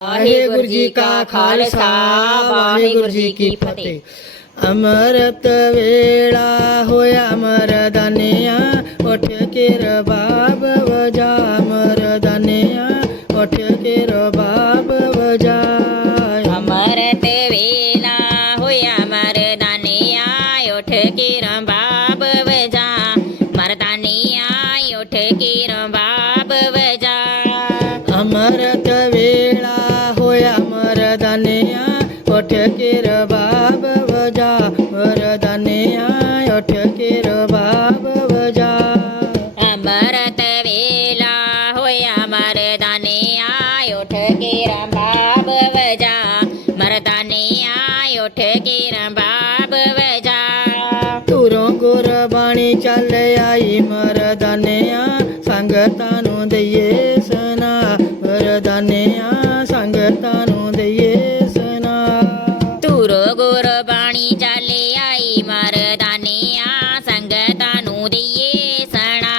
वाहेगुरु जी का खालसा वाहेगुरु जी की फतेह। अमृत वेला होया मरदानिया उठ के रबाब बजा मरदानिया उठ के रबाब बजा। अमृत वेला होया मरदानिया उठ के रबाब बजा मरदानिया उठ के रबाब बजा। अमृत वेला होया मरदानिया उठ के रबाब बजा मरदानिया उठ के रबाब बजा। अमृत वेला होया मरदानिया उठ के रबाब बजा मरदानिया उठ के रबाब बजा। तुरों गुरबाणी चल आई मरदानिया संगतानु दइए सना मरदानिया संगतानु दइए सना। तुरो गुरबाणी चाले आई मरदानिया संगतानु दिए सना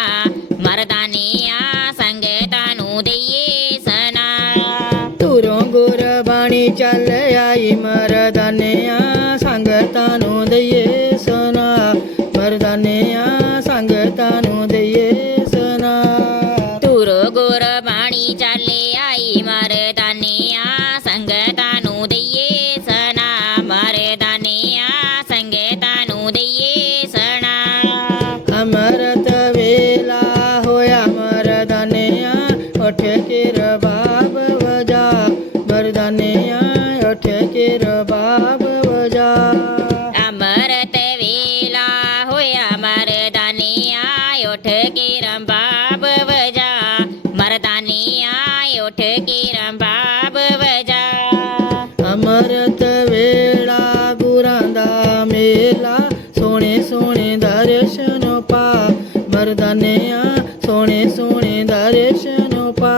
मरदानिया संगतानु दिए सना। तुरों गुरबाणी चल आई मरदानिया संगतानु दइए सना मरदानिया संगतानु दइए सना। तुरो गुरबाणी चाले आई मरदानिया संगतानु दिए सना मरदानिया संगतानु दिए सना। अमृत वेला होया मरदानिया उठ के रबाब बजा मरदानिया उठ के रबाब बजा। अमृत वेला होया मरदानिया उठ के रबाब बजा मरदानिया उठ के रबाब बजा। अमृत वेला गुरां दा मेला सोने सोने दर्शन पा मरदानिया सोने सोने दर्शन पा।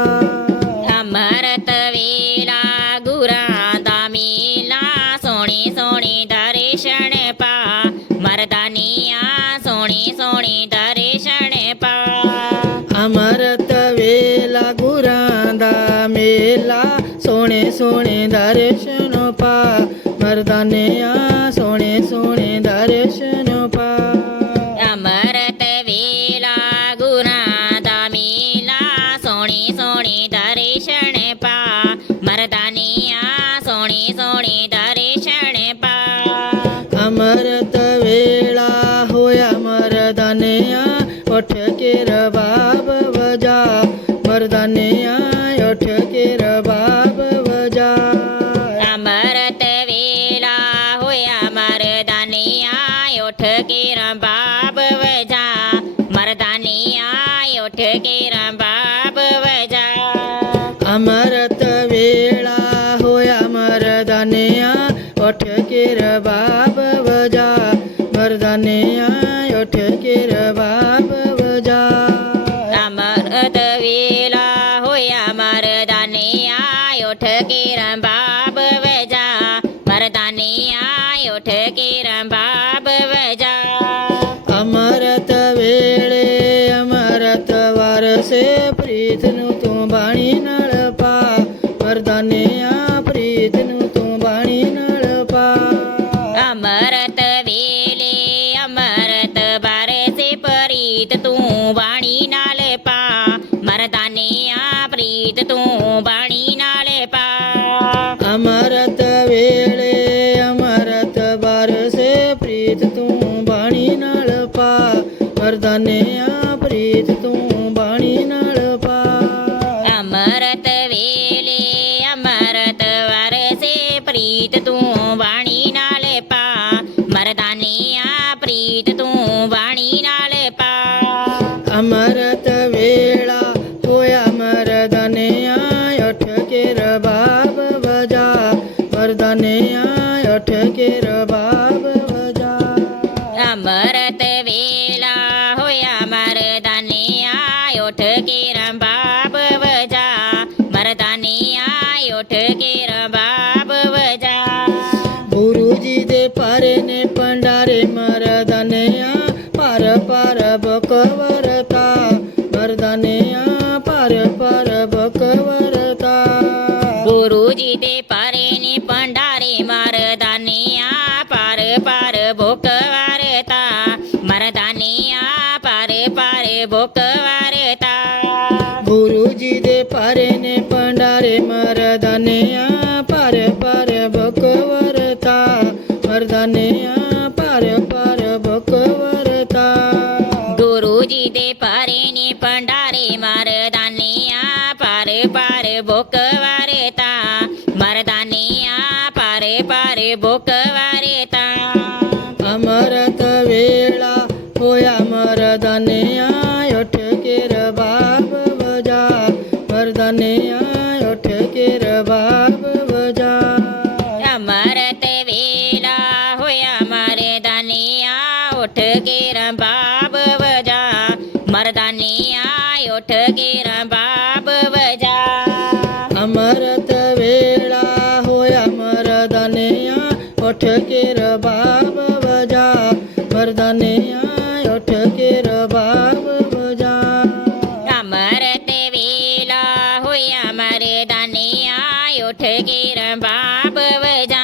अमृत वेला गुरां दा मेला सोने सोने दर्शन पा मरदानिया सोने सोने दर्शन पा। अमृत वेला गुरां दा मेला सोने सोने दर्शन पा मरदानिया सोने सोने दर्शन पा। अमृत वेला गुरां दा मेला सोने सोने दर्शन पा मरदानिया सोने सोने दर्शन पा। अमृत वेला होया मरदानिया उठ के रबाब बजा मरदानिया उठ के रबाब बजा। अमृत वेला होया मरदानिया उठ के रबाब बजा मरदानिया उठ के रबाब बजा। अमृत वेला होया मरदानिया उठ के रबाब बजा मरदानिया उठ के रबाब बजा। अमृत वेला होया मरदानिया उठ के रबाब बजा मरदानिया उठ के रबाब बजा। अमृत वेले अमृत वारसे प्रीत नु तू बाणी नाल पा मरदानिया प्रीत नु तू बाणी नाल पा। अमृत वेले अमृत बारसे प्रीत तू बाणी नाल पा मरदानिया प्रीत तू बाणी नाल पा। अमृत वेले अमृत वारसे प्रीत तू बाणी नाल पा मरदानिया प्रीत तू बाणी नाल पा। अमृत वेले अमृत वारसे प्रीत तू बाणी नाल पा मरदानिया प्रीत तू बाणी नाल पा। अमृत वेला होया मरदानिया उठ के रबाब बजा मरदानिया उठ के रबाब बजा। अमृत वेला होया मरदानिया उठ के रबाब बजा मरदानिया उठ के रबाब बजा। गुरु जी दे पारे ने पंडारे मरदानिया पार पार बकवरता मरदानिया पार पार बकवरता। ਜੀ ਦੇ ਪਾਰੇ ਨੇ ਭੰਡਾਰੇ ਮਰਦਾਨਿਆਂ ਪਰ ਪਰ ਭੁੱਖ ਵਰਤਾ ਮਰਦਾਨਿਆਂ ਪਰ ਪਰ ਭੁੱਖ ਵਰਤਾ ਗੁਰੂ ਜੀ ਦੇ ਪਾਰੇ ਨੇ ਭੰਡਾਰੇ ਮਰਦਾਨਿਆਂ ਪਰ ਪਰ ਭੁੱਖ ਵਰਤਾ ਮਰਦਾਨਿਆਂ ਪਰ ਪਰ ਭੁੱਖ ਵਰਤਾ ਗੁਰੂ ਜੀ ਦੇ ਪਾਰੇ ਨੇ ਭੰਡਾਰੇ ਮਰਦਾਨਿਆਂ ਪਰ ਪਰ ਭੁੱਖ ਵਰਤਾ ਮਰਦਾਨਿਆਂ ਪਰ ਪਰ ਭੁੱਖ ਵਰਤਾ ਅਮਰਤ ਵੇਲਾ ਹੋਇਆ ਮਰਦਾਨਿਆਂ ਉੱਠ ਕੇ ਰਬਾਬ ਵਜਾ ਮਰਦਾਨਿਆਂ ਉੱਠ ਕੇ ਰਬਾਬ ਵਜਾ ਅਮਰਤ ਵੇਲਾ ਹੋਇਆ ਮਰਦਾਨਿਆਂ ਉੱਠ ਕੇ ਰਬਾਬ ਵਜਾ ਮਰਦਾਨਿਆਂ ਉੱਠ ਕੇ ਰਬਾਬ ਵਜਾ ਅਮਰਤ ਵੇਲਾ ਹੋਇਆ ਮਰਦਾਨਿਆਂ ਉੱਠ ਕੇ ਰਬਾਬ ਵਜਾ ਮਰਦਾਨਿਆਂ ਉੱਠ ਕੇ ਰਬਾਬ ਵਜਾ ਅਮਰਤ ਵੇਲਾ ਹੋਇਆ ਮਰਦਾਨਿਆਂ ਉੱਠ ਕੇ ਰਬਾਬ ਵਜਾ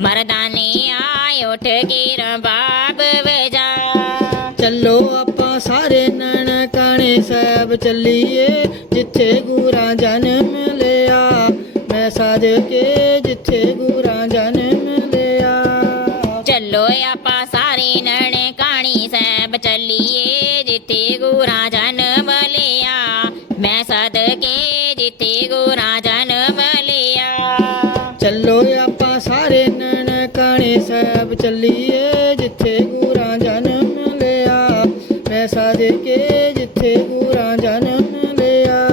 ਮਰਦਾਨਿਆਂ ਉੱਠ ਕੇ ਰਬਾਬ ਵਜਾ ਚੱਲੋ ਆਪਾਂ ਸਾਰੇ ਨਨਕਾਣੇ ਸਾਹਿਬ ਚੱਲੀਏ ਜਿੱਥੇ ਗੁਰਾਂ ਜਨਮ ਲਿਆ ਮੈਂ ਸਦਕੇ ਜਿੱਥੇ ਗੁਰਾਂ ਜਨਮ ਲਿਆ ਚੱਲੋ ਆਪਾਂ ਸਾਰੇ ਨਨਕਾਣੀ ਸਾਹਿਬ ਚੱਲੀਏ ਜਿੱਥੇ ਗੁਰਾਂ ਜਨਮ ਲਿਆ ਮੈਂ ਸਦਕੇ ਜਿੱਥੇ ਗੁਰਾਂ ਜਨਮ ਲਿਆ ਚੱਲੋ ਆਪਾਂ ਸਾਰੇ ਨਨਕਾਣੇ ਸਾਹਿਬ ਚੱਲੀਏ ਜਿੱਥੇ ਗੁਰਾਂ ਜਨਮ ਲਿਆ ਮੈਂ ਸਦਕੇ ਜਿੱਥੇ ਗੁਰਾਂ ਜਨਮ ਲਿਆ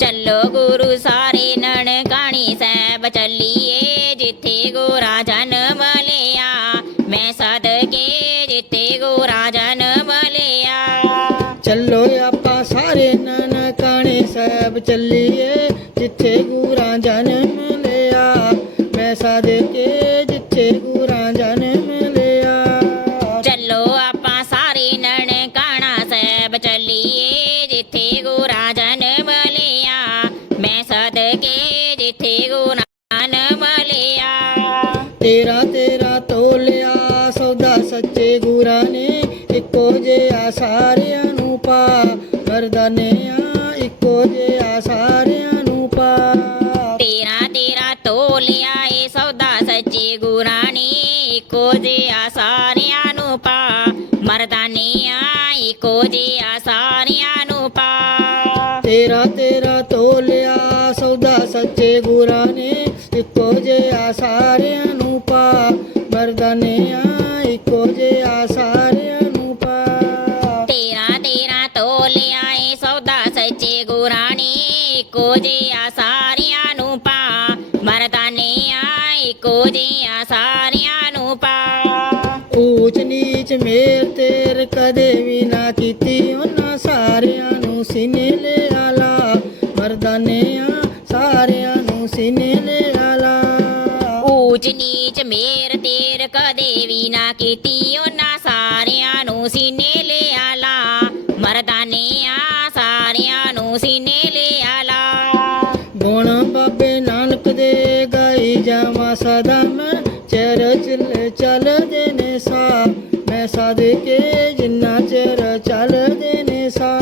ਚੱਲੋ ਗੁਰੂ ਸਾਰੇ ਨਨਕਾਣੀ ਸਾਹਿਬ ਚੱਲੀਏ ਜਿੱਥੇ ਗੁਰਾਂ ਜਨਮ ਲਿਆ ਮੈਂ ਸਦਕੇ ਜਿੱਥੇ ਗੁਰਾਂ ਜਨਮ ਲਿਆ ਚੱਲੋ ਆਪਾਂ ਸਾਰੇ ਨਨਕਾਣੇ ਸਾਹਿਬ ਚੱਲੀਏ ਜਿੱਥੇ ਗੁਰਾਂ ਜਨਮ ਲਿਆ ਮੈਂ ਸਦਕੇ ਜਿੱਥੇ ਗੁਰਾਂ ਜਨਮ ਲਿਆ ਚੱਲੋ ਆਪਾਂ ਸਾਰੇ ਨਨਕਾਣਾ ਸਾਹਿਬ ਚੱਲੀਏ ਜਿੱਥੇ ਗੁਰਾਂ ਜਨਮ ਲਿਆ ਮੈਂ ਸਦਕੇ ਜਿੱਥੇ ਗੁਰਾਂ ਜਨਮ ਲਿਆ ਤੇਰਾ ਤੇਰਾ ਤੋਲਿਆ ਸੌਦਾ ਸੱਚੇ ਗੁਰਾਂ ਨੇ ਇੱਕੋ ਜਿਹਾ ਸਾਰਿਆਂ ਨੂੰ ਪਾ ਮਰਦਾਨਿਆਂ ਇੱਕੋ ਜਿਹਾ ਸਾਰਿਆਂ ਨੂੰ ਪਾ ਤੇਰਾ ਤੇਰਾ ਤੋਲਿਆ ਏ ਸੌਦਾ ਸੱਚੇ ਗੁਰਾਂ ਨੇ ਇੱਕੋ ਜਿਹਾ ਸਾਰਿਆਂ ਨੂੰ ਪਾ ਮਰਦਾਨਿਆਂ ਇੱਕੋ ਜਿਹਾ ਸਾਰਿਆਂ ਨੂੰ ਪਾ ਤੇਰਾ ਤੇਰਾ ਤੋਲਿਆ ਸੌਦਾ ਸੱਚੇ ਗੁਰਾਂ ਨੇ ਇੱਕੋ ਜਿਹਾ ਸਾਰਿਆਂ ਨੂੰ ਪਾ ਮਰਦਾਨਿਆਂ ਇੱਕੋ ਜਿਹਾ ਸਾਰਿਆਂ ਨੂੰ ਪਾ ਤੇਰਾ ਤੇਰਾ ਤੋਲਿਆ ਏ ਸੌਦਾ ਸੱਚੇ ਗੁਰਾਂ ਨੇ ਇੱਕੋ ਜਿਹਾ ਸਾਰਿਆਂ ਨੂੰ ਪਾ ਮਰਦਾਨਿਆਂ ਇੱਕੋ ਜਿਹਾ ਸਾਰਿਆਂ ਨੂੰ ਪਾ ਊਚ ਨੀਚ ਮੇਰ ਤੇਰ ਕਦੇ ਵੀ ਨਾ ਕੀਤੀ ਉਹਨਾਂ ਸਾਰਿਆਂ ਨੂੰ ਸੀਨੇ ਲਿਆ ਲਾ ਮਰਦਾਨਿਆਂ ਸਾਰਿਆਂ ਨੂੰ ਸੀਨੇ ਲਿਆ ਲਾ ਊਚ ਨੀਚ ਮੇਰ ਤੇਰ ਕਦੇ ਵੀ ਨਾ ਕੀਤੀ ਉਹਨਾਂ ਸਾਰਿਆਂ ਨੂੰ ਸੀਨੇ ਲਿਆ ਲਾ ਮਰਦਾਨਿਆਂ ਸਾਰਿਆਂ ਨੂੰ ਸੀਨੇ ਲਿਆ ਲਾ ਗੁਣ ਬਾਬੇ ਨਾਨਕ ਦੇ ਗਾਈ ਜਾਵਾਂ ਸਦਾ ਮੈਂ ਚਿਰ ਚੱਲਦੇ ਨੇ ਸਾ ਮੈਂ ਸਦਕੇ ਜਿੰਨਾ ਚਿਰ ਚੱਲਦੇ ਨੇ ਸਾ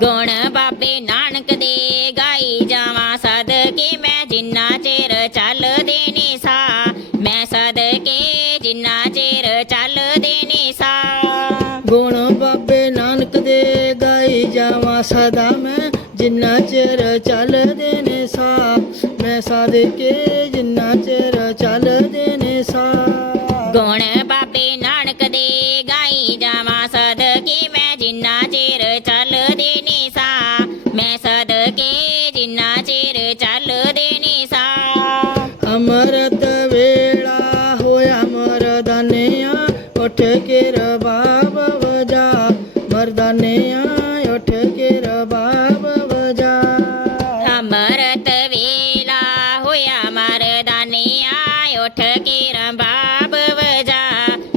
ਗੁਣ ਬਾਬੇ ਨਾਨਕ ਦੇ ਗਾਈ ਜਾਵਾਂ ਸਦਕੇ ਮੈਂ ਜਿੰਨਾ ਚਿਰ ਚੱਲਦੇ ਨੇ ਸਾ ਮੈਂ ਸਦਕੇ ਜਿੰਨਾ ਚਿਰ ਚੱਲਦੇ ਨੇ ਸਾ ਗੁਣ ਬਾਬੇ ਨਾਨਕ ਦੇ ਗਾਈ ਜਾਵਾਂ ਸਦਾ ਮੈਂ ਜਿੰਨਾ ਚਿਰ ਚੱਲਦੇ ਨੇ ਸਾ ਮੈਂ ਸਦਕੇ ਜਿੰਨਾ ਚਿਰ ਚੱਲਦੇ ਨੇ ਸਾ ਗੁਣ ਬਾਬੇ ਨਾਨਕ ਦੇ ਗਾਈ ਜਾਵਾਂ ਸਦਕੇ ਮੈਂ ਜਿੰਨਾ ਚਿਰ ਚੱਲਦੇ ਨੇ ਸਾ ਮੈਂ ਸਦਕੇ ਜਿੰਨਾ ਚਿਰ ਚੱਲਦੇ ਨੇ ਸਾ ਅਮਰਤ ਵੇਲਾ ਹੋਇਆ ਮਰਦਾਨਿਆਂ ਉੱਠ ਕੇ ਰਬਾਬ ਵਜਾ ਮਰਦਾਨਿਆਂ ਉੱਠ ਕੇ ਰਬਾਬ ਵਜਾ ਅਮਰਤ ਵੇਲਾ ਹੋਇਆ ਮਰਦਾਨਿਆਂ ਉੱਠ ਕੇ ਰਬਾਬ ਵਜਾ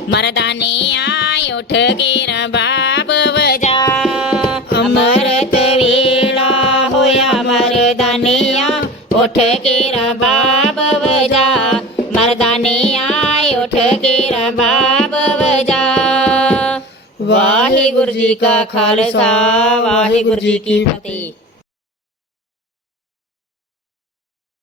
ਮਰਦਾਨਿਆਂ ਉੱਠ ਕੇ ਰਬਾਬ ਵਜਾ ਅਮਰਤ ਵੇਲਾ ਹੋਇਆ ਮਰਦਾਨਿਆਂ ਉੱਠ ਕੇ ਰਬਾਬ ਰਬਾਬ ਵਜਾ ਮਰਦਾਨੇ ਆਏ ਉੱਠ ਕੇ ਰਬਾਬ ਵਜਾ ਵਾਹਿਗੁਰੂ ਜੀ ਕਾ ਖਾਲਸਾ ਵਾਹਿਗੁਰੂ ਜੀ ਕੀ ਫਤਿਹ।